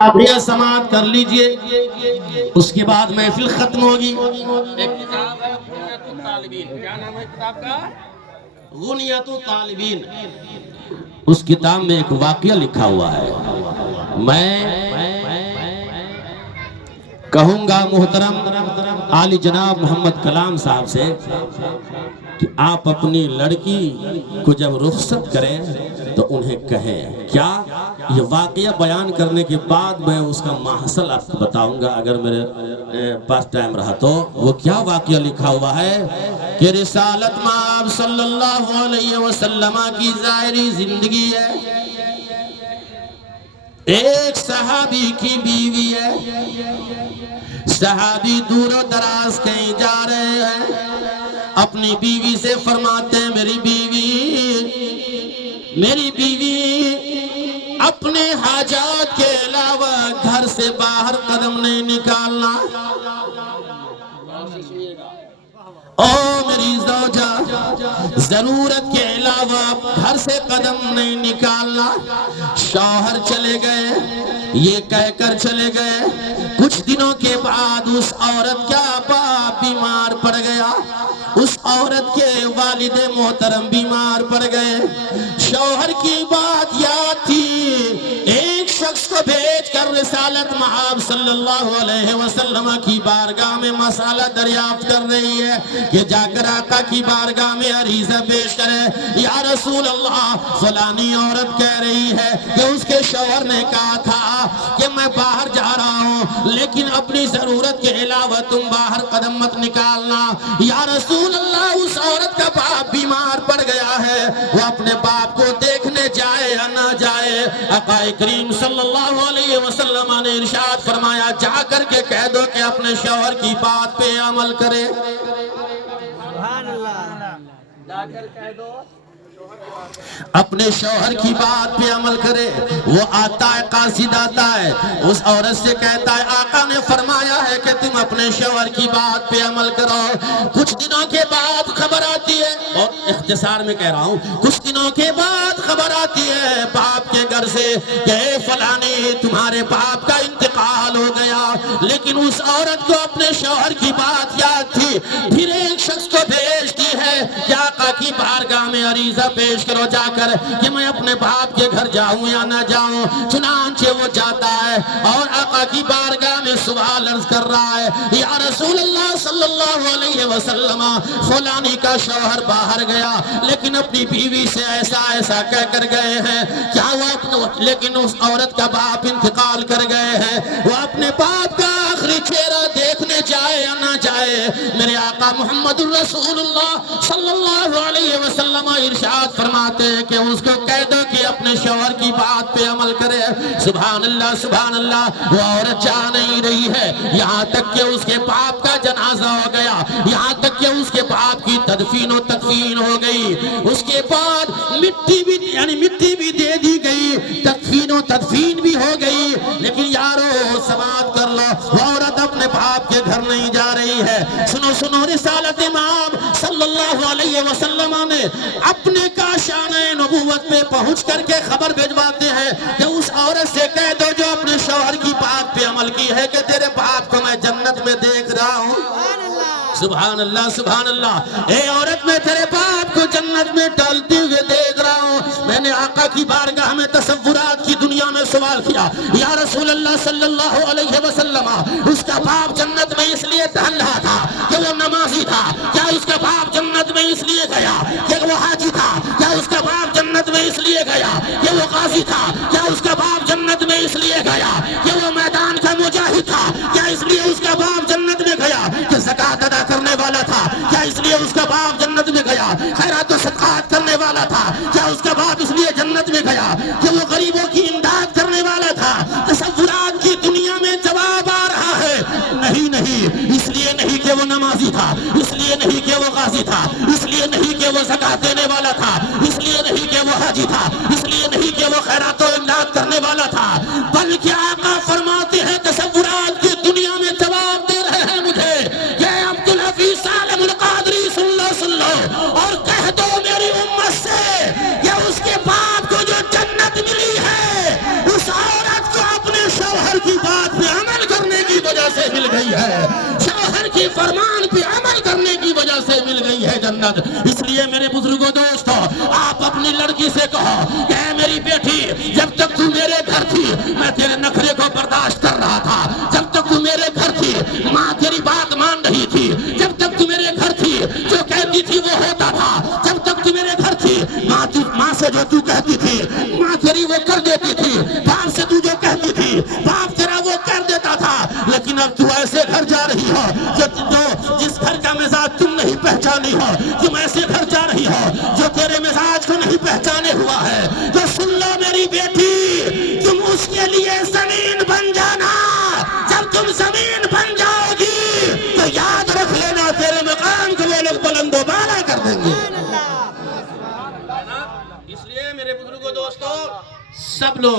واقعہ سماعت کر لیجئے، اس کے بعد محفل ختم ہوگی۔ ایک کتاب ہے غنیۃ الطالبین، کیا نام ہے کتاب کا؟ غنیۃ الطالبین۔ اس کتاب میں ایک واقعہ لکھا ہوا ہے۔ میں کہوں گا محترم عالی جناب محمد کلام صاحب سے کہ آپ اپنی لڑکی کو جب رخصت کریں تو انہیں کہیں کیا؟ یہ واقعہ بیان کرنے کے بعد میں اس کا ماحصل آپ کو بتاؤں گا اگر میرے پاس ٹائم رہا تو۔ وہ کیا واقعہ لکھا ہوا ہے کہ رسالت مآب صلی اللہ علیہ وسلم کی ظاہری زندگی ہے، ایک صحابی کی بیوی ہے، صحابی دور و دراز کہیں جا رہے ہیں، اپنی بیوی سے فرماتے ہیں میری بیوی اپنے حاجات کے علاوہ گھر سے باہر قدم نہیں نکالنا۔ او میری زوجہ، ضرورت کے علاوہ گھر سے قدم نہیں نکالنا۔ شوہر چلے گئے، یہ کہہ کر چلے گئے۔ کچھ دنوں کے بعد اس عورت کا باپ بیمار پڑ گیا، اس عورت کے والد محترم بیمار پڑ گئے۔ شوہر کی بات یاد تھی، ایک شخص کو بھیج کر رسالت مآب صلی اللہ علیہ وسلم کی بارگاہ میں مسئلہ دریافت کر رہی ہے کہ جا کر آقا کی بارگاہ میں عریضہ پیش کرے، یا رسول اللہ فلانی عورت کہہ رہی ہے کہ اس کے شوہر نے کہا تھا کہ میں باہر جا رہا ہوں لیکن اپنی ضرورت کے علاوہ تم باہر قدم مت نکالنا۔ یا رسول اللہ اس عورت کا باپ بیمار پڑ گیا ہے، وہ اپنے باپ کو دیکھنے جائے یا نہ جائے؟ آقا کریم صلی اللہ علیہ وسلم نے ارشاد فرمایا جا کر کے کہہ دو کہ اپنے شوہر کی بات پہ عمل کرے۔ سبحان اللہ، جا کر کہہ دو اپنے شوہر کی بات پہ عمل کرے۔ وہ آتا ہے، قاصد آتا ہے، اس عورت سے کہتا ہے آقا نے فرمایا ہے کہ تم اپنے شوہر کی بات پہ عمل کرو۔ کچھ دنوں کے بعد خبر آتی ہے، اور اختصار میں کہہ رہا ہوں، کچھ دنوں کے بعد خبر آتی ہے باپ کے گھر سے کہ اے فلانی تمہارے باپ کا انتقال ہو گیا، لیکن اس عورت کو اپنے شوہر کی بات یاد تھی۔ پھر ایک شخص کو بھیجتی ہے کہ آقا کی بارگاہ میں عریضہ پیش کرو جا کر کہ میں اپنے باپ کے گھر جاؤں یا نہ جاؤں۔ چنانچہ وہ جاتا ہے اور آقا کی بارگاہ میں سوال عرض کر رہا ہے، یا رسول اللہ صلی اللہ علیہ وسلم فلانی کا شوہر باہر گیا لیکن اپنی بیوی سے ایسا ایسا کہہ کر گئے ہیں، کیا وہ لیکن اس عورت کا باپ انتقال کر گئے ہیں، وہ اپنے باپ کا آخری چہرہ دیکھنے جائے یا نہ جائے؟ میرے آقا محمد الرسول اللہ صلی اللہ علیہ وسلم ارشاد فرماتے ہیں کہ اس کو کہہ دو کہ اپنے شوہر کی بات پہ عمل کرے۔ سبحان اللہ سبحان اللہ، وہ عورت جا نہیں رہی ہے یہاں تک کہ اس کے باپ کا جنازہ ہو گیا، یہاں تک کہ اس کے باپ کی تدفین و تکفین ہو گئی، اس کے بعد مٹی بھی دے دی گئی، تکفین و تدفین بھی ہو گئی، لیکن یارو سماعت کر لو، وہ عورت اپنے باپ کے گھر نہیں جا رہی ہے۔ سنو رسالت امام صلی اللہ علیہ وسلم نے اپنے کاشانِ نبوت پہ پہنچ کر کے خبر بھیجواتے ہیں کہ اس عورت سے کہہ دو جو اپنے شوہر کی بات پہ عمل کی ہے کہ تیرے باپ کو میں جنت میں دیکھ رہا ہوں۔ سبحان اللہ سبحان اللہ، اے عورت میں تیرے باپ کو جنت میں ڈالتے ہوئے دیکھ رہا ہوں۔ میں نے آقا کی بارگاہ میں تصورات کی دنیا میں سوال کیا، یا رسول اللہ صلی اللہ علیہ وسلم اس کا باپ جنت میں اس لیے ٹہل رہا تھا کہ وہ نمازی تھا، کیا اس کا باپ جنت میں اس لیے گیا کہ وہ حاجی تھا؟ کیا اس کا باپ جنت میں اس لیے گیا کہ وہ قاضی تھا؟ کیا اس کا باپ جنت میں اس لیے گیا کہ وہ میدان کا مجاہد تھا؟ کیا اس لیے اس کا باپ جنت میں گیا کہ زکوٰۃ ادا کرنے والا تھا؟ کیا اس لیے اس کا باپ جنت میں گیا خیرات و صدقات کرنے والا تھا؟ کیا اس کا باپ اس لیے جنت میں گیا کہ وہ غریبوں کی امداد کرنے والا تھا؟ تصورات کی دنیا میں جواب آ رہا ہے نہیں، اس لیے نہیں کہ وہ نمازی تھا، اس لیے نہیں کہ وہ غازی تھا، اس لیے نہیں کہ وہ زکوٰۃ دینے والا تھا، اس لیے نہیں کہ وہ حاجی تھا، اس لیے نہیں کہ وہ خیرات و امداد کرنے والا تھا، بلکہ آقا فرماتے ہیں تصورات کی دنیا میں جواب دے رہے ہیں مجھے کہ عبدالحفیظ سالم القادری سن لو اور کہہ دو میری امت سے کہ اس کے پاس گئی ہے، شوہر کی فرمان پہ عمل کرنے کی وجہ سے مل گئی ہے جنت۔ اس لیے میرے بزرگوں دوستو، آپ اپنی لڑکی سے کہو کہ اے میری بیٹی، جب تک تو میرے گھر تھی میں تیرے نخرے کو برداشت کر رہا تھا، جب تک تو میرے گھر تھی ماں تیری بات مان رہی تھی، جب تک تو میرے گھر تھی جو کہتی تھی وہ ہوتا تھا، جب تک تو میرے گھر تھی ماں سے جو تو کہتی تھی ماں تیری وہ کر دیتی تھی، باپ سے تو جو کہتی تھی باپ تیرا وہ کر دیتا تھا، لیکن اب تو ایسے گھر جا رہی ہو جس گھر کا مزاج تم نہیں پہچانی ہو، تم ایسے گھر جا رہی ہو جو تیرے مزاج کو نہیں پہچانے ہوا ہے، تو سن لو میری بیٹی، تم اس کے لیے زمین بن جانا، جب تم زمین بن جاؤ گی تو یاد رکھ لینا تیرے مقام کو وہ لوگ بلند و بالا کر دیں گے۔ اس لیے میرے بزرگوں دوستو، سب لوگ